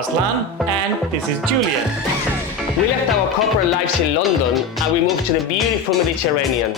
Aslan, and this is Julian. We left our corporate lives in London and we moved to the beautiful Mediterranean.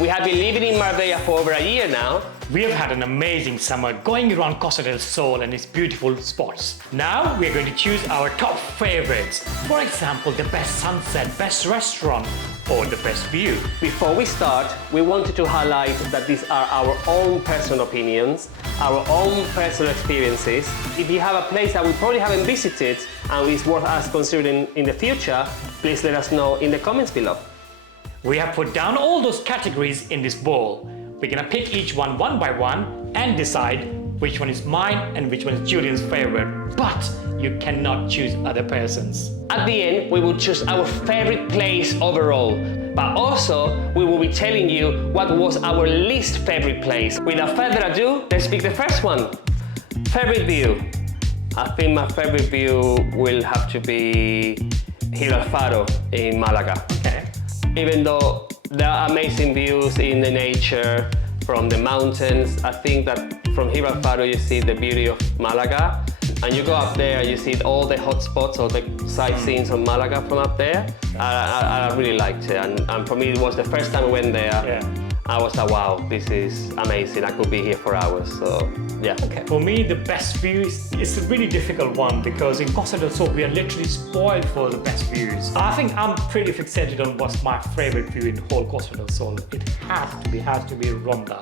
We have been living in Marbella for over a year now. We have had an amazing summer going around Costa del Sol and its beautiful spots. Now we are going to choose our top favorites. For example, the best sunset, best restaurant, or the best view. Before we start, we wanted to highlight that these are our own personal opinions, our own personal experiences. If you have a place that we probably haven't visited and is worth us considering in the future, please let us know in the comments below. We have put down all those categories in this bowl. We're gonna pick each one by one and decide which one is mine and which one is Julian's favorite. But you cannot choose other persons. At the end, we will choose our favorite place overall. But also, we will be telling you what was our least favorite place. Without further ado, let's pick the first one. Favorite view. I think my favorite view will have to be Gibraltar in Malaga. Okay. Even though there are amazing views in the nature from the mountains, I think that from Gibraltar you see the beauty of Malaga, and you go up there and you see all the hot spots, all the sightseeing of Malaga from up there. I really liked it, and for me it was the first time I went there. Yeah. I was like, wow, this is amazing. I could be here for hours, so yeah. Okay. For me, the best view is a really difficult one because in Costa del Sol, we are literally spoiled for the best views. I think I'm pretty fixated on what's my favorite view in whole Costa del Sol. It has to be Ronda.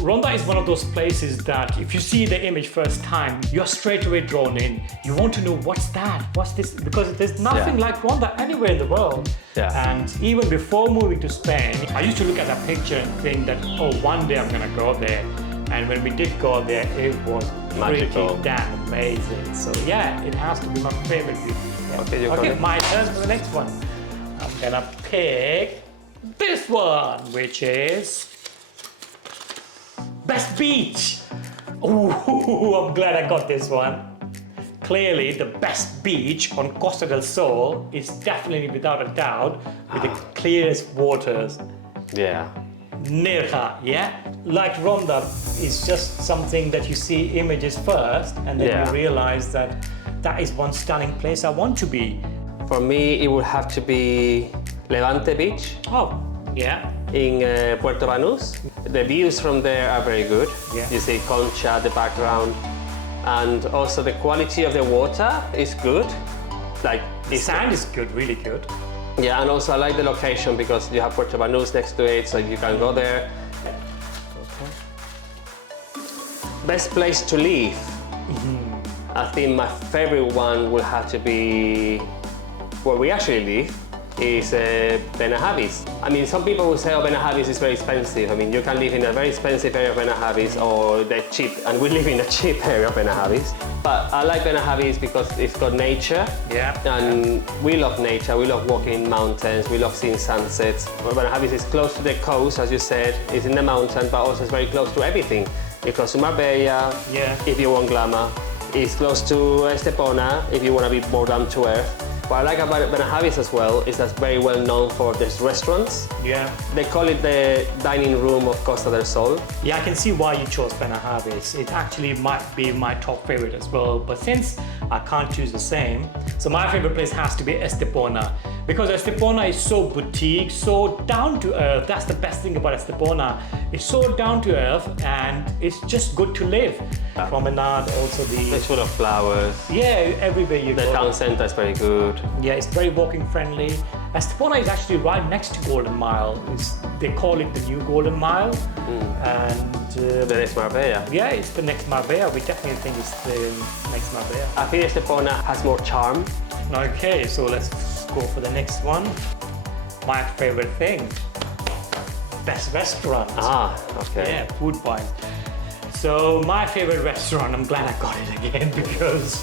Ronda is one of those places that if you see the image first time, you're straight away drawn in. You want to know what's that, what's this, because there's nothing like Ronda anywhere in the world. Yeah. And even before moving to Spain, I used to look at that picture and think that, oh, one day I'm gonna go there. And when we did go there, it was magical. Pretty damn amazing. So yeah, it has to be my favorite view. Yeah. Okay, my turn for the next one. I'm gonna pick this one, which is best beach. Ooh, I'm glad I got this one. Clearly, the best beach on Costa del Sol is definitely, without a doubt, with the clearest waters. Yeah. Nerja, yeah? Like Ronda, is just something that you see images first, and then you realize that that is one stunning place I want to be. For me, it would have to be Levante Beach. Oh, yeah. In Puerto Banus. The views from there are very good. Yeah. You see Concha, the background, and also the quality of the water is good. Like the sand is good, really good. Yeah, and also I like the location because you have Puerto Banus next to it, so you can go there. Okay. Best place to live. I think my favorite one will have to be where we actually live. Is Benahavis. I mean, some people will say, oh, Benahavis is very expensive. I mean, you can live in a very expensive area of Benahavis or the cheap, and we live in a cheap area of Benahavis. But I like Benahavis because it's got nature. Yeah. And we love nature. We love walking in mountains. We love seeing sunsets. Well, Benahavis is close to the coast, as you said. It's in the mountain, but also it's very close to everything. It's close to Marbella, if you want glamour. It's close to Estepona, if you want to be more down to earth. What I like about Benahavis as well is that it's very well known for these restaurants. Yeah. They call it the dining room of Costa del Sol. Yeah, I can see why you chose Benahavis. It actually might be my top favorite as well, but since I can't choose the same, so my favorite place has to be Estepona. Because Estepona is so boutique, so down to earth. That's the best thing about Estepona. It's so down to earth and it's just good to live. Promenade, also It's full of flowers. Yeah, everywhere you go. The town center is very good. Yeah, it's very walking friendly. Estepona is actually right next to Golden Mile. They call it the new Golden Mile. And the next Marbella. Yeah, it's the next Marbella. We definitely think it's the next Marbella. I think Estepona has more charm. Okay, so let's go for the next one. My favorite thing. Best restaurant. Ah, okay. Yeah, food-wise. So my favorite restaurant, I'm glad I got it again because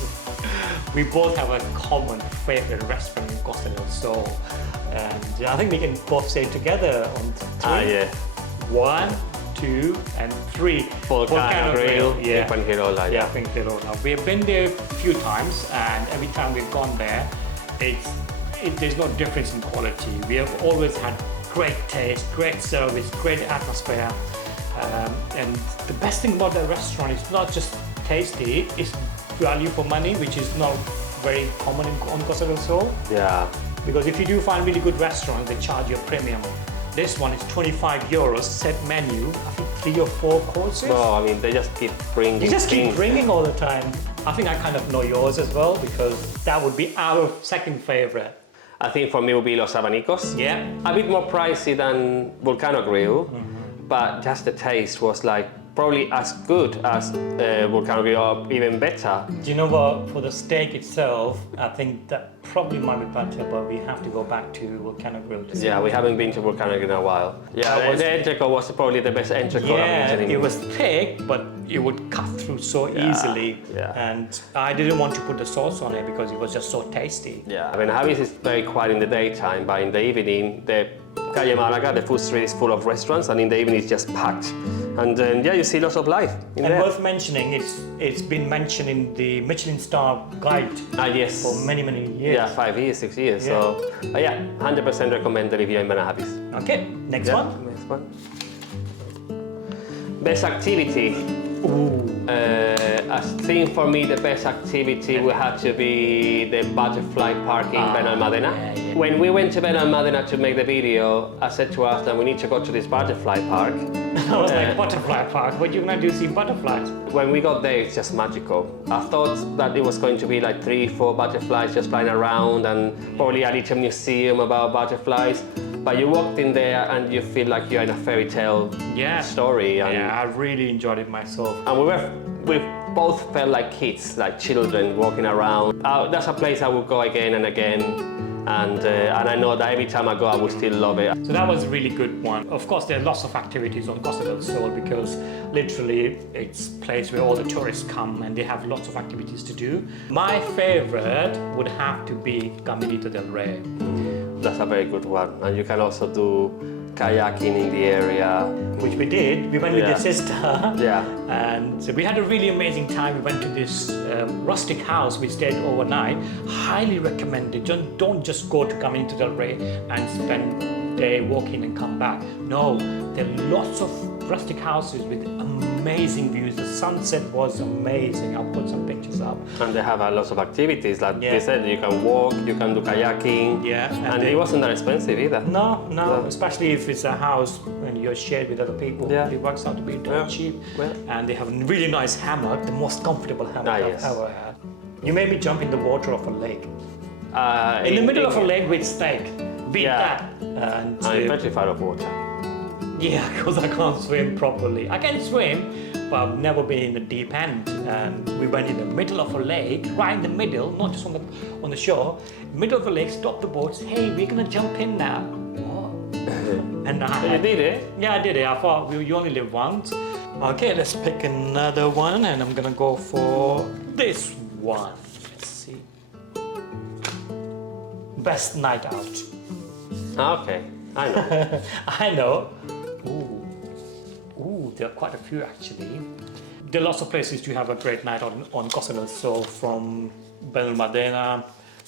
we both have a common favorite restaurant in Costa del Sol. And I think we can both say it together on three. Yeah. 1, 2, and 3. Volcano Grill, yeah. Fuengirola, Yeah, Fuengirola. We've been there a few times, and every time we've gone there, there's no difference in quality. We have always had great taste, great service, great atmosphere. And the best thing about the restaurant is not just tasty, it's value for money, which is not very common on Costa del Sol. Yeah. Because if you do find really good restaurants, they charge you a premium. This one is 25 euros, set menu, I think 3 or 4 courses. No, I mean, they just keep bringing You just keep things. bringing all the time. I think I kind of know yours as well, because that would be our second favorite. I think for me it would be Los Abanicos. Yeah. A bit more pricey than Volcano Grill, but just the taste was like probably as good as Volcano Grill or even better. Do you know what? For the steak itself, I think that probably might be better, but we have to go back to Volcano Grill. To see. Yeah, we haven't been to Volcano Grill in a while. Yeah, the entrecote was probably the best entrecote Yeah, I've eaten. it was thick, but it would cut through so easily. Yeah. And I didn't want to put the sauce on it because it was just so tasty. Yeah, Benahavis is very quiet in the daytime, but in the evening, the Calle Malaga, the food street is full of restaurants, and in the evening it's just packed. And yeah, you see lots of life in And there. worth mentioning, it's been mentioned in the Michelin Star Guide Yes. for many, many years. Yeah, 5 years, 6 years. Yeah. So yeah, 100% recommended if you're in Benahavis. Okay, next one. Next one. Best activity. I think for me the best activity would have to be the butterfly park in Benalmadena. yeah. When we went to Benalmadena to make the video, I said to us that we need to go to this butterfly park. I was like, butterfly park, what are you gonna do see butterflies? When we got there, it's just magical. I thought that it was going to be like 3, 4 butterflies just flying around and probably a little museum about butterflies. But you walked in there and you feel like you're in a fairy tale story. And, Yeah, I really enjoyed it myself. and we both felt like kids, like children walking around. That's a place I would go again and again. And I know that every time I go, I will still love it. So that was a really good one. Of course, there are lots of activities on Costa del Sol because literally it's a place where all the tourists come and they have lots of activities to do. My favorite would have to be Caminito del Rey. That's a very good one. And you can also do kayaking in the area. Which we did. We went with your sister. Yeah. And so we had a really amazing time. We went to this rustic house. We stayed overnight. Highly recommended. Don't just go to Caminito del Rey and spend a day walking and come back. No, there are lots of rustic houses with amazing views. The sunset was amazing. I'll put some pictures up. And they have a lot of activities. Like Yeah. they said, you can walk, you can do kayaking. Yeah, And it wasn't that expensive either. No, especially if it's a house and you're shared with other people. Yeah. It works out to be cheap. Well. And they have a really nice hammock, the most comfortable hammock I've Yes. ever had. You made me jump in the water of a lake. In the In middle of a lake with steak. Beat Yeah. that. And I'm petrified of water. yeah, because I can't swim properly. I can swim, but I've never been in the deep end. And we went in the middle of a lake, right in the middle, not just on the shore. Middle of the lake, stopped the boats. Hey, we're gonna jump in now. What? And You did it? yeah, I did it. I thought you only live once. Okay, let's pick another one, and I'm gonna go for this one. Let's see. Best night out. Okay, I know. I know. Ooh, there are quite a few actually. There are lots of places to have a great night on Costa del Sol, from Benalmadena,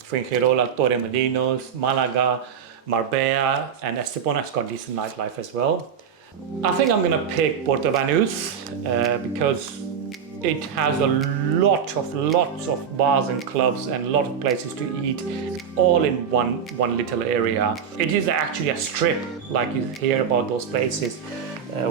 Fuengirola, Torremolinos, Malaga, Marbella, and Estepona has got decent nightlife as well. I think I'm gonna pick Puerto Banus because it has a lots of bars and clubs and a lot of places to eat, all in one little area. It is actually a strip, like you hear about those places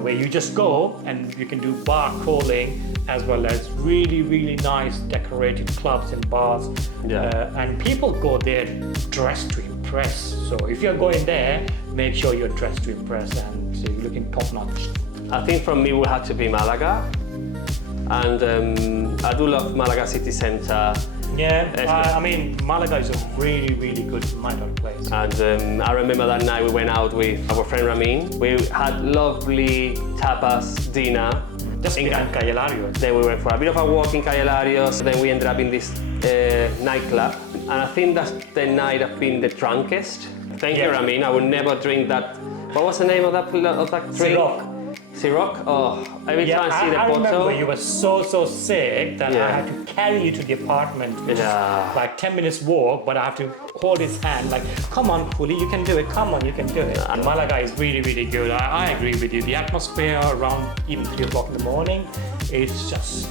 where you just go and you can do bar crawling as well as really nice decorated clubs and bars. Yeah. And people go there dressed to impress. So if you're going there, make sure you're dressed to impress and you're looking top notch. I think from me would have to be Malaga. And I do love Malaga city centre. Yeah, I mean, Malaga is a really good night out place. And I remember that night we went out with our friend Ramin. We had lovely tapas dinner. Just in Calle Larios. Then we went for a bit of a walk in Calle Larios. Then we ended up in this nightclub. And I think that's the night I've been the drunkest. Thank you, Ramin. I would never drink that. What was the name of that drink? Ciroc. Ciroc? Oh, every time I see the I bottle. remember you were so sick that I had to carry you to the apartment, which is like 10 minutes walk, but I have to hold his hand like, come on, Puli, you can do it, come on, you can do it. And Malaga is really good. I agree with you. The atmosphere around even 3 o'clock in the morning is just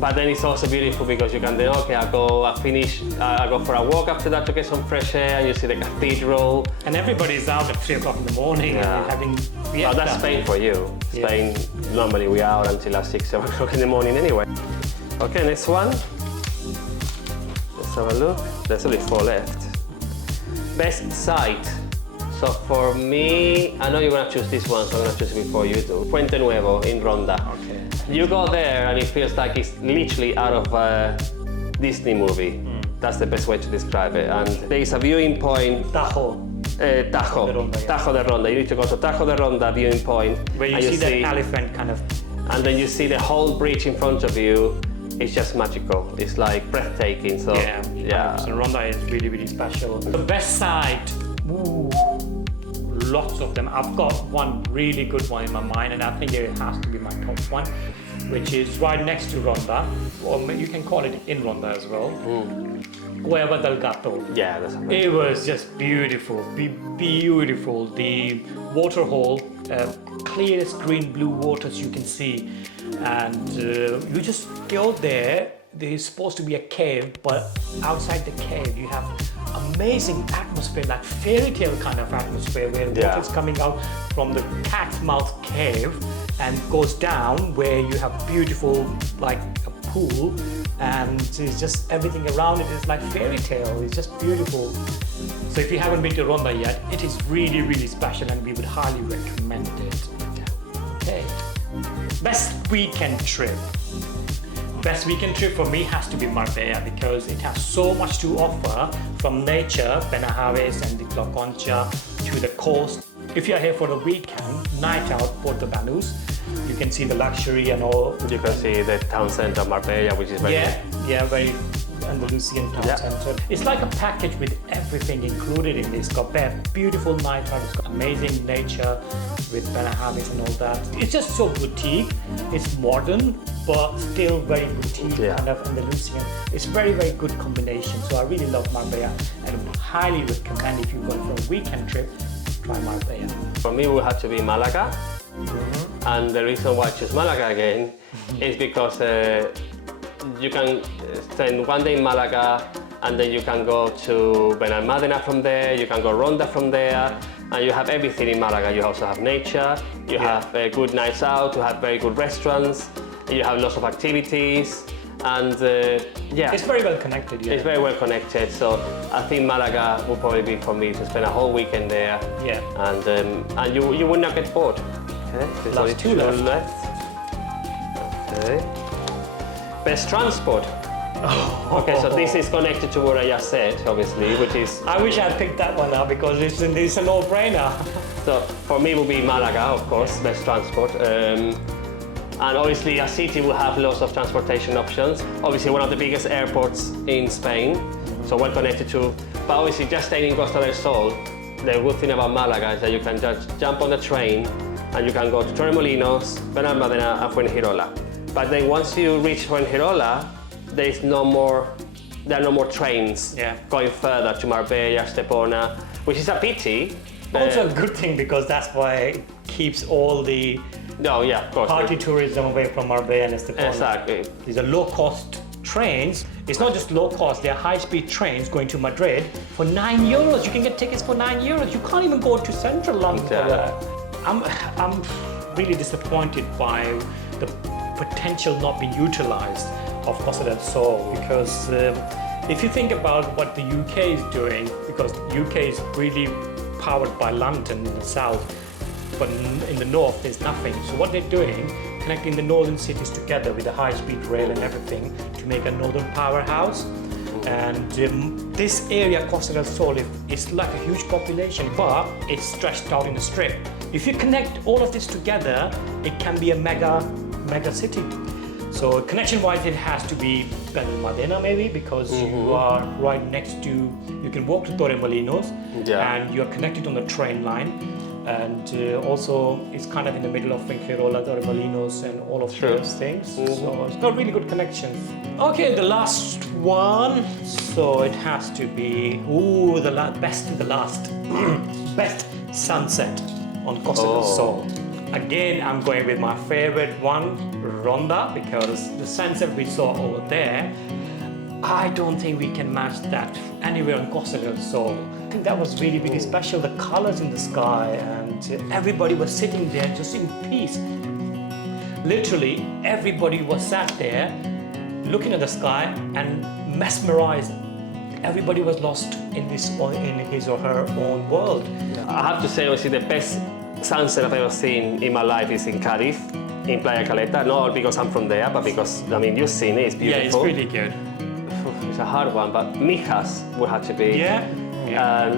But then it's also beautiful because you can then, okay, I go for a walk after that to get some fresh air, and you see the cathedral. And everybody's out at 3 o'clock in the morning and having Oh, that's Spain for you. Spain, normally we are out until 6, 7 o'clock in the morning anyway. Okay, next one. Let's have a look. There's only 4 left. Best site. So for me, I know you're gonna choose this one, so I'm gonna choose it before you do. Puente Nuevo in Ronda. Okay. You go there and it feels like it's literally out of a Disney movie. That's the best way to describe it. And there is a viewing point. Tajo. Tajo. De Ronda, yeah. Tajo de Ronda. You need to go to Tajo de Ronda viewing point. Where you see that elephant kind of. And then you see the whole bridge in front of you. It's just magical. It's like breathtaking. So So Ronda is really, really special. The best side, lots of them. I've got one really good one in my mind, and I think it has to be my top one, which is right next to Ronda, or you can call it in Ronda as well. Cueva del Gato. Yeah, that's amazing. It was just beautiful, beautiful. The water hole, clearest green blue waters you can see, and you just go there. There's supposed to be a cave, but outside the cave you have amazing atmosphere, like fairy tale kind of atmosphere, where water is coming out from the cat's mouth cave and goes down, where you have beautiful, like a pool, and it's just everything around it is like fairy tale. It's just beautiful. So if you haven't been to Ronda yet, it is really, really special, and we would highly recommend it. Okay. Best weekend trip. Best weekend trip for me has to be Marbella, because it has so much to offer, from nature, Benahavis and the La Concha, to the coast. If you're here for the weekend, night out, Puerto Banus, you can see the luxury and all. You can see the town center Marbella, which is very very Andalusian town center. It's like a package with everything included in this. It's got beautiful night out, it's got amazing nature with Benahavis and all that. It's just so boutique. It's modern, but still very boutique, kind of Andalusian. It's very, very good combination. So I really love Marbella, and would highly recommend, if you're going for a weekend trip, try Marbella. For me, it would have to be Malaga. And the reason why I choose Malaga again is because you can spend one day in Malaga, and then you can go to Benalmadena from there, you can go Ronda from there, and you have everything in Malaga. You also have nature, you have good nights out, you have very good restaurants, you have lots of activities, and it's very well connected. It's very well connected, so I think Malaga will probably be for me to spend a whole weekend there. And you will not get bored. Okay, there's only 2 left. Okay. Best transport. Okay, so this is connected to what I just said, obviously, which is... I wish I had picked that one up, because it's a no-brainer. So for me it will be Malaga, of course, best transport. And obviously a city will have lots of transportation options. Obviously one of the biggest airports in Spain, so well connected to... But obviously just staying in Costa del Sol, the good thing about Malaga is that you can just jump on the train and you can go to Torremolinos, Benalmadena and Fuengirola. But then once you reach Fuengirola, there are no more trains going further to Marbella, Estepona, which is a pity. Also a good thing, because that's why it keeps all the of course, party tourism away from Marbella and Estepona. Exactly. These are low-cost trains. It's not just low-cost, they're high-speed trains going to Madrid for €9. You can get tickets for €9. You can't even go to central London for that. I'm really disappointed by the potential not being utilized of Costa del Sol, because if you think about what the UK is doing, because UK is really powered by London in the south, but in the north there's nothing. So what they're doing, connecting the northern cities together with a high-speed rail and everything to make a northern powerhouse. And this area, Costa del Sol, is like a huge population, but it's stretched out in a strip. If you connect all of this together, it can be a mega city. So connection-wise, it has to be Benalmadena maybe, because you are right next to, you can walk to Torremolinos, and you're connected on the train line. And also, it's kind of in the middle of Fuengirola, Torremolinos, and all of those things. So it's got really good connections. Okay, the last one. So it has to be best to the last. Best sunset on Costa del Sol. Again, I'm going with my favorite one, Ronda, because the sunset we saw over there, I don't think we can match that anywhere on Costa del Sol. I think that was really, really special. The colors in the sky, and everybody was sitting there just in peace. Literally, everybody was sat there looking at the sky and mesmerized. Everybody was lost in his or her own world. I have to say, obviously, the best sunset I've ever seen in my life is in Cádiz, in Playa Caleta. Not because I'm from there, but because, I mean, you've seen it, it's beautiful. Yeah, it's really good. It's a hard one, but Mijas would have to be. Yeah.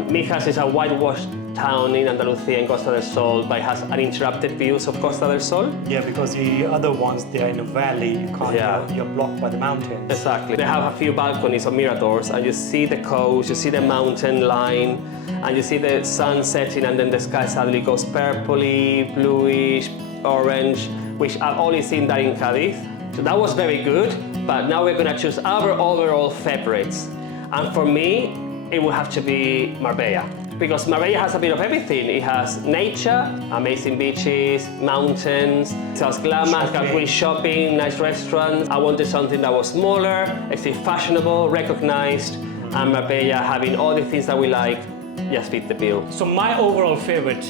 Mijas is a whitewashed town in Andalusia in Costa del Sol, but it has uninterrupted views of Costa del Sol. Yeah, because the other ones, they're in a valley, you can't, you're blocked by the mountains. Exactly. They have a few balconies or miradors, and you see the coast, you see the mountain line, and you see the sun setting, and then the sky suddenly goes purpley, bluish, orange, which I've only seen that in Cádiz. So that was very good, but now we're gonna choose our overall favorites. And for me, it will have to be Marbella. Because Marbella has a bit of everything. It has nature, amazing beaches, mountains, it has glamour, it's got great shopping, nice restaurants. I wanted something that was smaller, still fashionable, recognized, and Marbella having all the things that we like, just fit the bill. So my overall favorite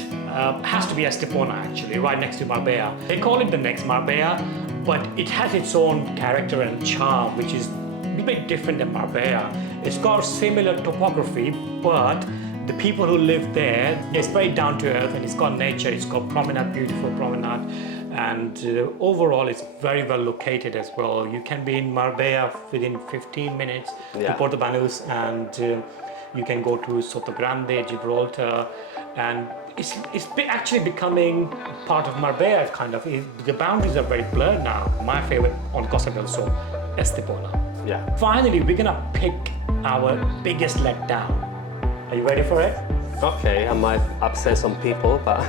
has to be Estepona, actually, right next to Marbella. They call it the next Marbella, but it has its own character and charm, which is a bit different than Marbella. It's got similar topography, but the people who live there, it's very down to earth, and it's got nature, it's got promenade, beautiful promenade, and overall it's very well located as well. You can be in Marbella within 15 minutes to Puerto Banus, and you can go to Soto Grande, Gibraltar, and it's actually becoming part of Marbella, kind of. The boundaries are very blurred now. My favorite on Costa del Sol, Estepona. Yeah. Finally, we're gonna pick our biggest letdown. Are you ready for it? Okay, I might upset some people, but...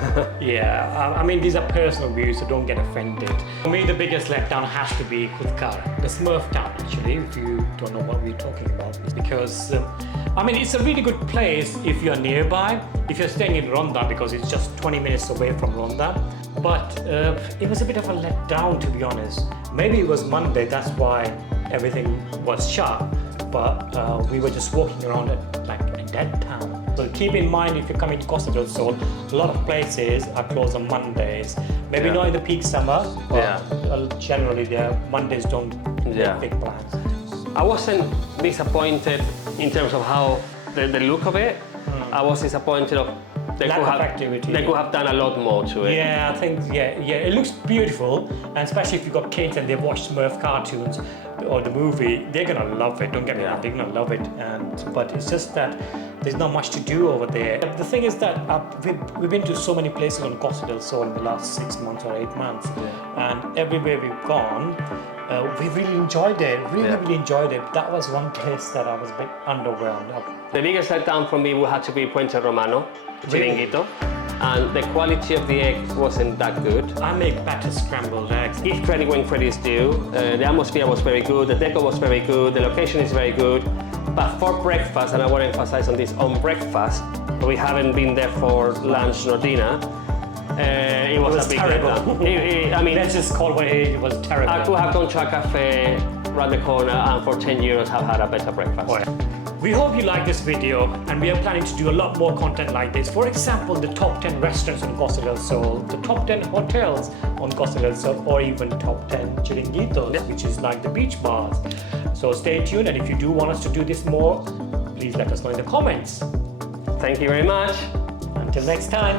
Yeah, I mean, these are personal views, so don't get offended. For me, the biggest letdown has to be Kudkara, the Smurf town, actually, if you don't know what we're talking about. Because, I mean, it's a really good place if you're nearby, if you're staying in Ronda, because it's just 20 minutes away from Ronda. But it was a bit of a letdown, to be honest. Maybe it was Monday, that's why everything was shut. But we were just walking around like a dead town. So keep in mind, if you're coming to Costa del Sol, a lot of places are closed on Mondays. Maybe not in the peak summer, but generally Mondays don't make big plans. I wasn't disappointed in terms of how the look of it. I was disappointed of they could have done a lot more to it. Yeah, I think it looks beautiful, and especially if you've got kids and they've watched Smurf cartoons or the movie, they're gonna love it. Don't get me wrong, they're gonna love it. But it's just that there's not much to do over there. The thing is that we've been to so many places on Costa del Sol in the last 6 months or 8 months, and everywhere we've gone, we really enjoyed it. Really enjoyed it. That was one place that I was a bit underwhelmed. The biggest letdown for me would have to be Puente Romano, Chiringuito, and the quality of the eggs wasn't that good. I make better scrambled eggs. Give credit when credit is due. The atmosphere was very good, the decor was very good, the location is very good. But for breakfast, and I want to emphasize on this, on breakfast, we haven't been there for lunch nor dinner. It was a big terrible. I mean, let's just call it was terrible. I could have gone to a cafe around the corner and for €10 have had a better breakfast. Oh, yeah. We hope you like this video, and we are planning to do a lot more content like this. For example, the top 10 restaurants on Costa del Sol, the top 10 hotels on Costa del Sol, or even top 10 chiringuitos, which is like the beach bars. So stay tuned, and if you do want us to do this more, please let us know in the comments. Thank you very much. Until next time.